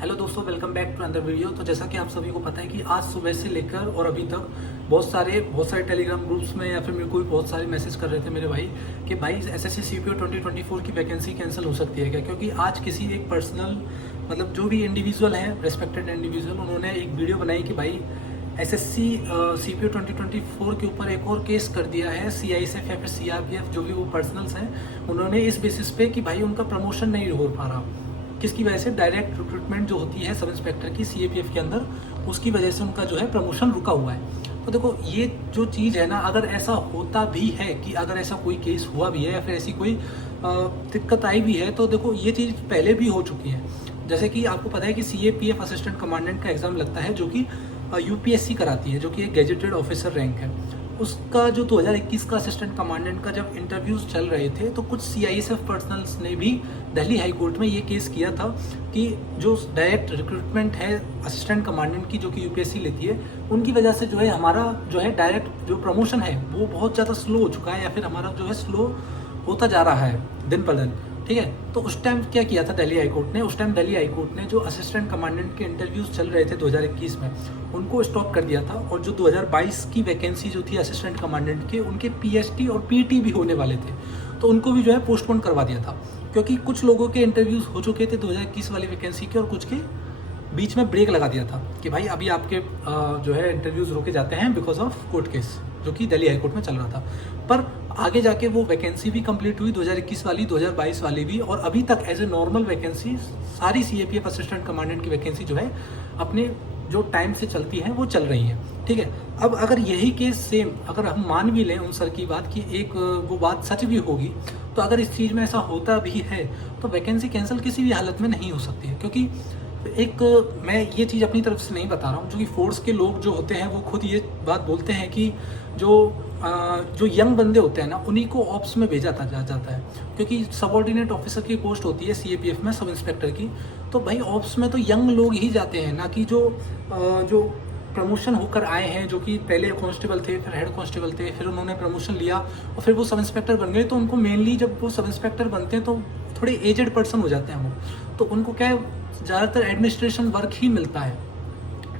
Hello दोस्तों, welcome back to another video. तो जैसा कि आप सभी को पता है कि आज सुबह से लेकर और अभी तक बहुत सारे टेलीग्राम ग्रुप्स में या फिर मेरे को भी बहुत सारे मैसेज कर रहे थे मेरे भाई कि भाई एसएससी सीपीओ 2024 की वैकेंसी कैंसिल हो सकती है क्या। क्योंकि आज किसी एक पर्सनल मतलब जो भी इंडिविजुअल है, रेस्पेक्टेड इंडिविजुअल, उन्होंने एक वीडियो बनाई कि भाई एसएससी सीपीओ 2024 के ऊपर एक और केस कर दिया है सीआईएसएफ या फिर सीआरपीएफ, जो भी वो पर्सनल्स हैं, उन्होंने इस बेसिस पे कि भाई उनका प्रमोशन नहीं हो पा रहा। किसकी वजह से? डायरेक्ट रिक्रूटमेंट जो होती है सब इंस्पेक्टर की सीएपीएफ के अंदर, उसकी वजह से उनका जो है प्रमोशन रुका हुआ है। तो देखो ये जो चीज़ है ना, अगर ऐसा होता भी है कि अगर ऐसा कोई केस हुआ भी है या फिर ऐसी कोई दिक्कत आई भी है, तो देखो ये चीज़ पहले भी हो चुकी है। जैसे कि आपको पता है कि सीएपीएफ असिस्टेंट कमांडेंट का एग्ज़ाम लगता है, जो कि यूपीएससी कराती है, जो कि एक गेजेटेड ऑफिसर रैंक है। उसका जो 2021 का असिस्टेंट कमांडेंट का जब इंटरव्यूज चल रहे थे, तो कुछ सीआईएसएफ पर्सनल्स ने भी दिल्ली हाई कोर्ट में ये केस किया था कि जो डायरेक्ट रिक्रूटमेंट है असिस्टेंट कमांडेंट की, जो कि यूपीएससी लेती है, उनकी वजह से जो है हमारा जो है डायरेक्ट जो प्रमोशन है वो बहुत ज़्यादा स्लो हो चुका है, या फिर हमारा जो है स्लो होता जा रहा है दिन पर दिन। ठीक है, तो उस टाइम क्या किया था दिल्ली हाई कोर्ट ने? उस टाइम दिल्ली हाई कोर्ट ने जो असिस्टेंट कमांडेंट के इंटरव्यूज चल रहे थे 2021 में, उनको स्टॉप कर दिया था। और जो 2022 की वैकेंसी जो थी असिस्टेंट कमांडेंट के, उनके पीएचटी और पीटी भी होने वाले थे, तो उनको भी जो है पोस्टपोन करवा दिया था। क्योंकि कुछ लोगों के इंटरव्यूज हो चुके थे 2021 वाली वैकेंसी के, और कुछ के बीच में ब्रेक लगा दिया था कि भाई अभी आपके जो है इंटरव्यूज रोके जाते हैं बिकॉज ऑफ कोर्ट केस, जो कि दिल्ली हाई कोर्ट में चल रहा था। पर आगे जाके वो वैकेंसी भी कंप्लीट हुई, 2021 वाली, 2022 वाली भी, और अभी तक एज ए नॉर्मल वैकेंसी सारी सीएपीएफ असिस्टेंट कमांडेंट की वैकेंसी जो है अपने जो टाइम से चलती हैं वो चल रही हैं। ठीक है, अब अगर यही केस सेम अगर हम मान भी लें उन सर की बात कि एक वो बात सच भी होगी, तो अगर इस चीज़ में ऐसा होता भी है तो वैकेंसी कैंसिल किसी भी हालत में नहीं हो सकती है। क्योंकि एक मैं ये चीज़ अपनी तरफ से नहीं बता रहा हूँ, जो कि फोर्स के लोग जो होते हैं वो खुद ये बात बोलते हैं कि जो यंग बंदे होते हैं ना, उन्हीं को ऑप्स में भेजा जाता है। क्योंकि सबऑर्डिनेट ऑफिसर की पोस्ट होती है सीएपीएफ में, सब इंस्पेक्टर की, तो भाई ऑप्स में तो यंग लोग ही जाते हैं, ना कि जो प्रमोशन होकर आए हैं, जो कि पहले कांस्टेबल थे, फिर हेड कांस्टेबल थे, फिर उन्होंने प्रमोशन लिया और फिर वो सब इंस्पेक्टर बन गए। तो उनको मेनली जब वो सब इंस्पेक्टर बनते हैं तो थोड़े एजेड पर्सन हो जाते हैं वो, तो उनको क्या है, ज़्यादातर एडमिनिस्ट्रेशन वर्क ही मिलता है।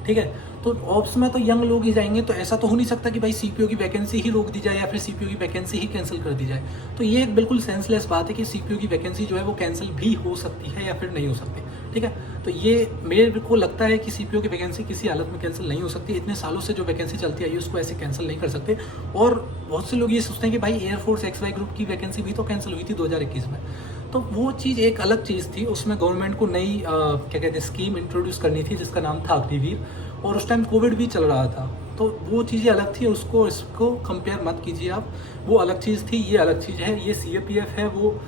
ठीक है, तो ऑप्स में तो यंग लोग ही जाएंगे, तो ऐसा तो हो नहीं सकता कि भाई सीपीओ की वैकेंसी ही रोक दी जाए या फिर सीपीओ की वैकेंसी ही कैंसिल कर दी जाए। तो ये एक बिल्कुल सेंसलेस बात है कि सीपीओ की वैकेंसी जो है वो कैंसिल भी हो सकती है या फिर नहीं हो सकती। ठीक है, तो ये मेरे को लगता है कि सीपीओ की वैकेंसी किसी हालत में कैंसिल नहीं हो सकती। इतने सालों से जो वैकेंसी चलती आई है उसको ऐसे कैंसिल नहीं कर सकते। और बहुत से लोग ये सोचते हैं कि भाई एयरफोर्स XY ग्रुप की वैकेंसी भी तो कैंसिल हुई थी 2021 में, तो वो चीज़ एक अलग चीज़ थी। उसमें गवर्नमेंट को नई क्या कहते हैं स्कीम इंट्रोड्यूस करनी थी, जिसका नाम था अग्निवीर, और उस टाइम कोविड भी चल रहा था, तो वो चीज़ें अलग थी। इसको कंपेयर मत कीजिए आप, वो अलग चीज़ थी, ये अलग चीज़ है। ये सीएपीएफ है, वो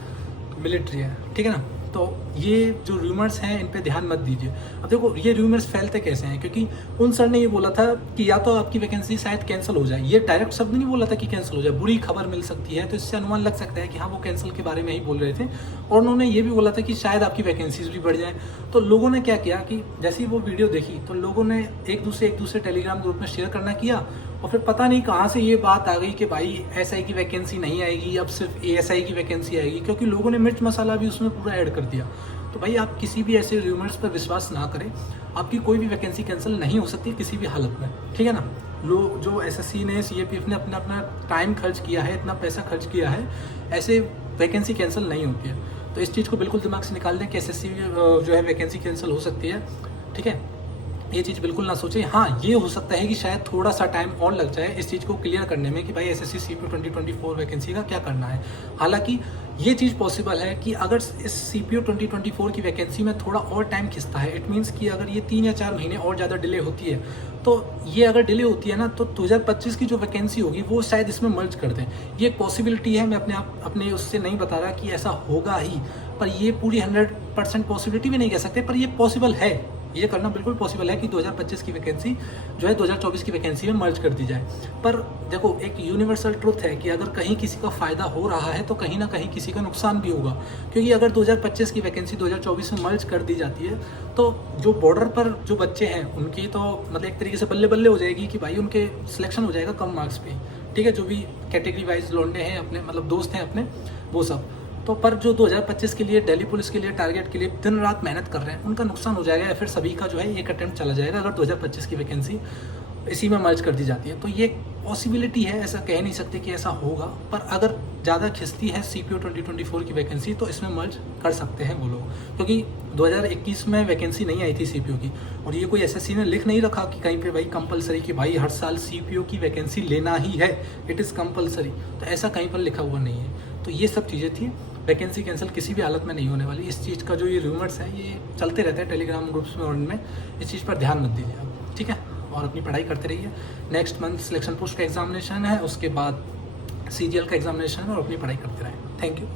मिलिट्री है। ठीक है ना, तो ये जो रूमर्स हैं इन पे ध्यान मत दीजिए। अब देखो ये रूमर्स फैलते कैसे हैं, क्योंकि उन सर ने ये बोला था कि या तो आपकी वैकेंसी शायद कैंसिल हो जाए, ये डायरेक्ट शब्द नहीं बोला था कि कैंसिल हो जाए, बुरी खबर मिल सकती है, तो इससे अनुमान लग सकता है कि हाँ वो कैंसिल के बारे में ही बोल रहे थे। और उन्होंने ये भी बोला था कि शायद आपकी वैकेंसीज भी बढ़ जाए। तो लोगों ने क्या किया कि जैसे ही वो वीडियो देखी तो लोगों ने एक दूसरे टेलीग्राम ग्रुप में शेयर करना किया, और फिर पता नहीं कहाँ से ये बात आ गई कि भाई एसआई की वैकेंसी नहीं आएगी, अब सिर्फ एएसआई की वैकेंसी आएगी, क्योंकि लोगों ने मिर्च मसाला भी उसमें पूरा ऐड कर दिया। तो भाई आप किसी भी ऐसे रूमर्स पर विश्वास ना करें, आपकी कोई भी वैकेंसी कैंसिल नहीं हो सकती किसी भी हालत में। ठीक है ना, लोग जो एसएससी ने, सीएपीएफ ने अपना टाइम खर्च किया है, इतना पैसा खर्च किया है, ऐसे वैकेंसी कैंसिल नहीं होती है। तो इस चीज़ को बिल्कुल दिमाग से निकाल दें कि एसएससी जो है वैकेंसी कैंसिल हो सकती है। ठीक है, ये चीज़ बिल्कुल ना सोचें। हाँ, ये हो सकता है कि शायद थोड़ा सा टाइम और लग जाए इस चीज़ को क्लियर करने में कि भाई एसएससी सीपीओ 2024 वैकेंसी का क्या करना है। हालांकि ये चीज़ पॉसिबल है कि अगर इस सीपीओ 2024 की वैकेंसी में थोड़ा और टाइम खिंचता है, इट मीन्स कि अगर ये 3 या 4 महीने और ज़्यादा डिले होती है, तो ये अगर डिले होती है ना, तो 2025 की जो वैकेंसी होगी वो शायद इसमें मर्ज कर दें। ये पॉसिबिलिटी है, मैं अपने उससे नहीं बता रहा कि ऐसा होगा ही, पर ये पूरी 100% पॉसिबिलिटी भी नहीं कह सकते, पर ये पॉसिबल है, ये करना बिल्कुल पॉसिबल है कि 2025 की वैकेंसी जो है 2024 की वैकेंसी में मर्ज कर दी जाए। पर देखो एक यूनिवर्सल ट्रुथ है कि अगर कहीं किसी का फ़ायदा हो रहा है तो कहीं ना कहीं किसी का नुकसान भी होगा। क्योंकि अगर 2025 की वैकेंसी 2024 में मर्ज कर दी जाती है तो जो बॉर्डर पर जो बच्चे हैं उनकी तो मतलब एक तरीके से बल्ले बल्ले हो जाएगी कि भाई उनके सिलेक्शन हो जाएगा कम मार्क्स पे। ठीक है, जो भी कैटेगरी वाइज लौंडे हैं अपने, मतलब दोस्त हैं अपने, वो सब। तो पर जो 2025 के लिए दिल्ली पुलिस के लिए टारगेट के लिए दिन रात मेहनत कर रहे हैं उनका नुकसान हो जाएगा, या फिर सभी का जो है एक अटेम्प्ट चला जाएगा अगर 2025 की वैकेंसी इसी में मर्ज कर दी जाती है। तो ये पॉसिबिलिटी है, ऐसा कह नहीं सकते कि ऐसा होगा, पर अगर ज़्यादा खिंचती है CPO 2024 की वैकेंसी तो इसमें मर्ज कर सकते हैं वो लोग, क्योंकि 2021 में वैकेंसी नहीं आई थी CPO की, और ये कोई SSC ने लिख नहीं रखा कि कहीं पे भाई कंपलसरी कि भाई हर साल CPO की वैकेंसी लेना ही है, इट इज़ कंपलसरी, तो ऐसा कहीं पर लिखा हुआ नहीं है। तो ये सब चीज़ें थी, वैकेंसी कैंसिल किसी भी हालत में नहीं होने वाली। इस चीज़ का जो ये रूमर्स है ये चलते रहते हैं टेलीग्राम ग्रुप्स में और इनमें, इस चीज़ पर ध्यान मत दीजिए आप, ठीक है, और अपनी पढ़ाई करते रहिए। नेक्स्ट मंथ सिलेक्शन पोस्ट का एग्जामिनेशन है, उसके बाद CGL का एग्जामिनेशन है, और अपनी पढ़ाई करते रहें। Thank you.